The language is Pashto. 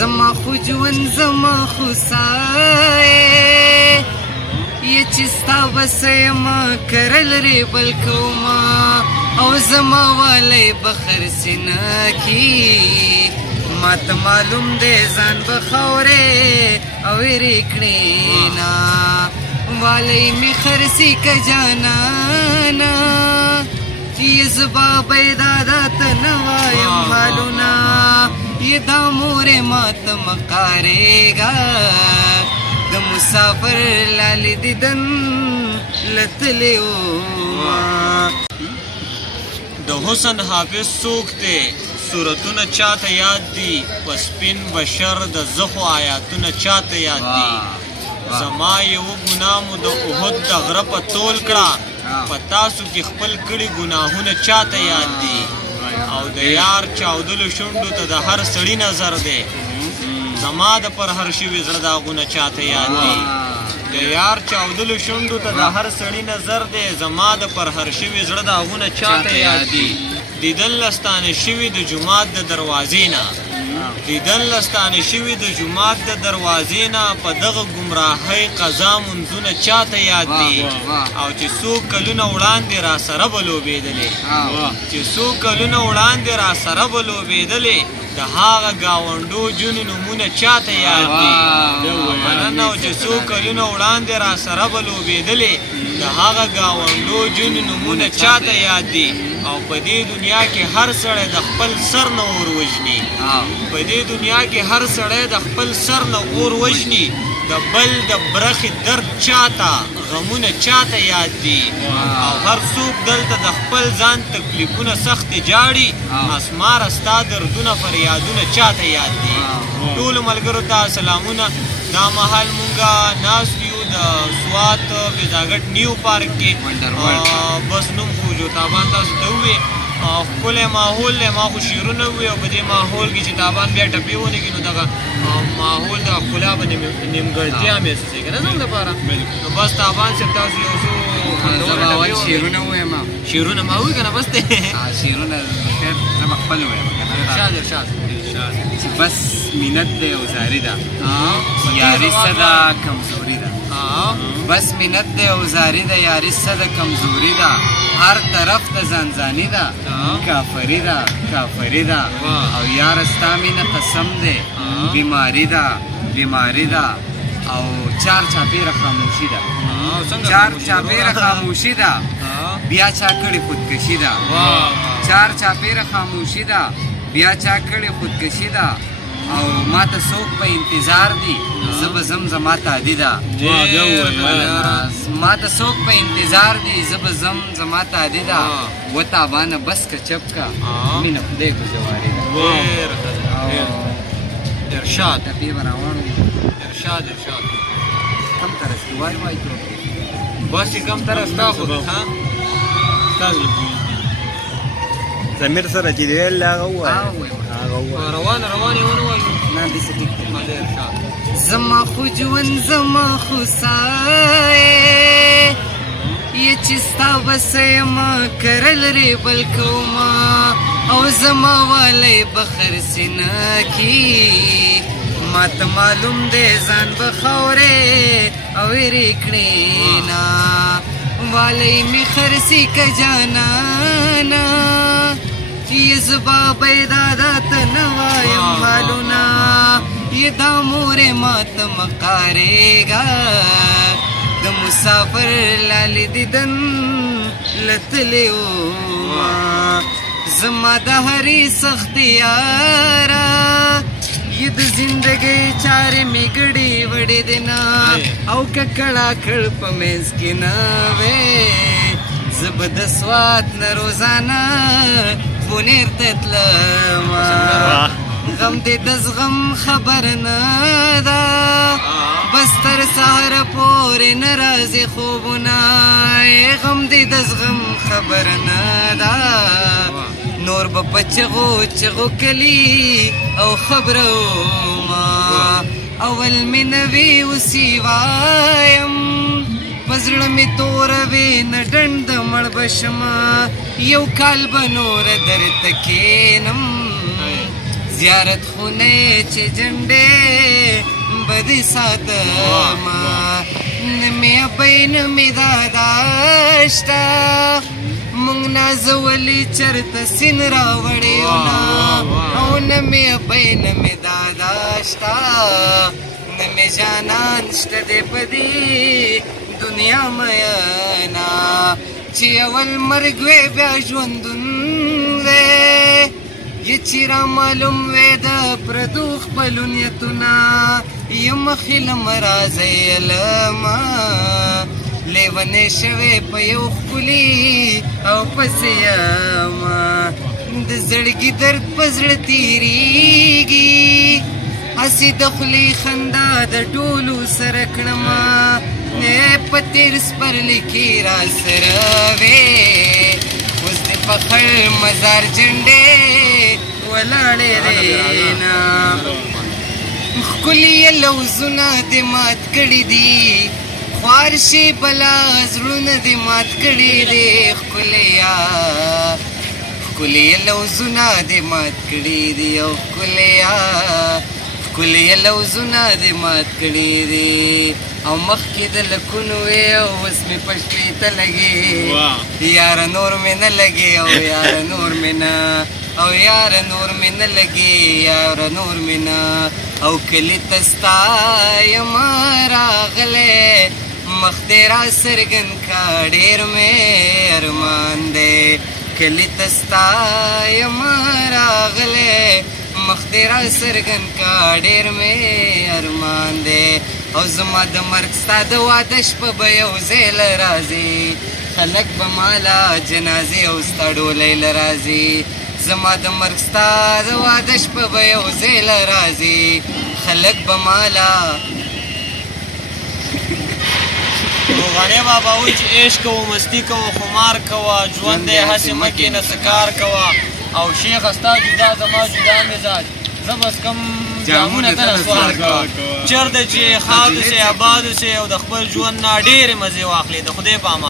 زما خو ژوند زما خو سایې یې چې ستا وسه یمه کرل ریبل کومه او زما والی بخر سینه کی ما ته معلوم دی ځان به خاورې او ویرې کړې نه والی مې خرسي که جانانه چې زبا بیدادا ته نه وایم حالونه یې دا مورې ما ته مقارېږه د مسافر لالې دیدن لتلی وما د حسن حافظ څوک دی صورتونه چاته یاد دي په سپین بشر د زخو آیاتونه چاته یاد دي زما یو ګناه مو د احد د غره په تول کړه په تاسو کې خپل کړي ګناهونه چاته یاد دي او د یار چاودلو شونډو ته د هر سړي نظر دی زما د پر هر شوي زړه داغونه چاته یاد دي د یار چاودلو شونډو ته د هر سړي نظر دی زما د پر هر شوي زړه داغونه چاته یاد دي دیدن لستانه شوي د جومات د دروازې نه دیدن لستانه شوي د جومات د دروازې نه په دغه ګمراهۍ قضا منځونه چاته یاد دي او چې څو کلونه وړاندې را سره به لوبېدلې چې څو کلونه وړاندې را سره به لوبېدلې د هغه ګاونډو جونو نومونه چاته یاد دي مننه او چې څو کلونه وړاندې را سره به لوبېدلې د هغه ګاونډو جونو نومونه چاته یاد دي او په دې دنیا کې هر سړی د خپل سر نه اور وژني په دې دنیا کې هر سړی د خپل سر نه اور وژني د بل د برخې درد چاته غمونه چاته یاد دي او هر څوک دلته د خپل ځان تکلیفونه سختې جاړي اسماره ستا دردونه فریادونه چاته یاد دي ټولو ملګرو ته سلامونه دا مهال مونږه ناست یو د سوات فضاګټ نیو پارک کې بس نوم خو جو تابان تاسو ته ووې ښکلی ماحول دی ما خو شعرونه ووې او په دې ماحول کې چې تابان بیا ټپې ونکړي نو دغه ماحول د ښکلا به نیمګړتیا محسوسېږي نه زموږ لپاره نو بس تابان صاحب تاسو یو څو شعرونه ووایم شعرونه ما ووي که نه بس دی شعرونه خیر زه به خپل ووایم ارشاد چې بس منت دی او زاري ده یاري څه ده کمزوري ده بس منت دی او زاري ده یاري څه ده کمزوري ده هر طرف ته ځانځاني ده کافري ده کافري ده او یاره ستا مینه قسم دی بیماري ده بیماري ده او چار چاپېره خاموشي ده چار چاپېره خاموشي ده بیا چا کړې خودکشي ده چار چاپېره خاموشي ده بیا چا کړې خودکشي ده او ما ته څوک په انتظار دي زه به ځم زما تعدي ده ما ته څوک په انتظار دي زه به ځم زما تعدي ده و تابانه بس که چپ که مینه خدای کو جواري ده ارشاد ټپې به راوړو ارشاد کم طرف کې وای وای بس یې کم طرف ستا خو ضمیر سره چې دی هغه ووایه روانه یې ونه وایو نه داسې ټیک دی ارشاد زما خو ژوند زما خو سایې یې چې ستا وسه یمه کرل ریبل کومه او زما والی بخر سینه کی ما ته معلوم دی ځان به خاورې او ویرې کړې نه والی مې خرسي که جانانه چې زبا بیدادا ته نه وایم حالونه یې دا مورې ما ته مقارېږه د مسافر لالې دیدن لتلی وما زما د هرې سختې یاره یې د زندګۍ چارې مې ګډې وړې دي نه او که کړاکړ په منځ کې نه وې زه به د سوات نه روزانه بونیر ته تلمه غم دې د زغم خبر نه ده بس تر سهاره پورې نه راځي خوبونه غم دې د زغم خبر نه ده نور به په چغو چغو کلي او خبرومه اول مې نوې اوسې وایم په زړه مې توره وې نه ډنډ د مړ به شمه یو کال به نوره درته کښېنم زیارت خونه چې جنډې بدې ساتما نمې ابۍ نمې دادا شته مونږ نازولي چرته سین راوړې او نمې ابۍ نمې دادا شته نمې جانان شته دې په دې دنیا مینا چې اول مرګ وې بیا ژوندون وې یہ چیرا معلوم وے دا پردو خپلو نیتونا یم خیلم رازی علما لیونے شوے پیو خپلی او پسیاما دزڑگی درد پزڑ تیریگی اسی دخلی خندا دا ٹولو سرکنما پتیر سپر لکی را سروے اوس د فخر مزار جنډې ولاړې دینا ښکلي یې لوزونه دې مات کړي دي خوار شي بلا زړونه دې مات کړي دي ښکلیا ښکلي یې لوزونه دې مات کړي دي او ښکلیا ښکلي یې لوزونه دې مات کړي دي او مخکې د لکونو وې او اوس مې په شپې ته لګې یاره نور مې نه لګې او یاره نور مې نه او یاره نور مې نه لګې یاره نور مې نه او کلي ته ستا یم راغلی مخ دې را څرګن کا ډېر مې ارمان دی کلي ته ستا یم راغلی مخ دې را څرګن کا ډېر مې ارمان دی او زما د مرګ ستا د واده شپه به یو ځای له راځي خلک به مالا جنازې او ستا ډولۍ له راځي زما د مرګ ستا د واده شپه به یو ځای له راځي خلک به مالا روغانې بابا وایي چې عشق کوو مستی کوو خمار کوه ژوند دی هسې مه کښېنه څه کار کوه او شیخه ستا جدا زما جدا مزاج زه بس کم جامونه ته سوال کوه چېرته چې ښاد اوسې آباد اوسې او د خپل ژوند نه ډېرې مزې واخلې د خدای په امان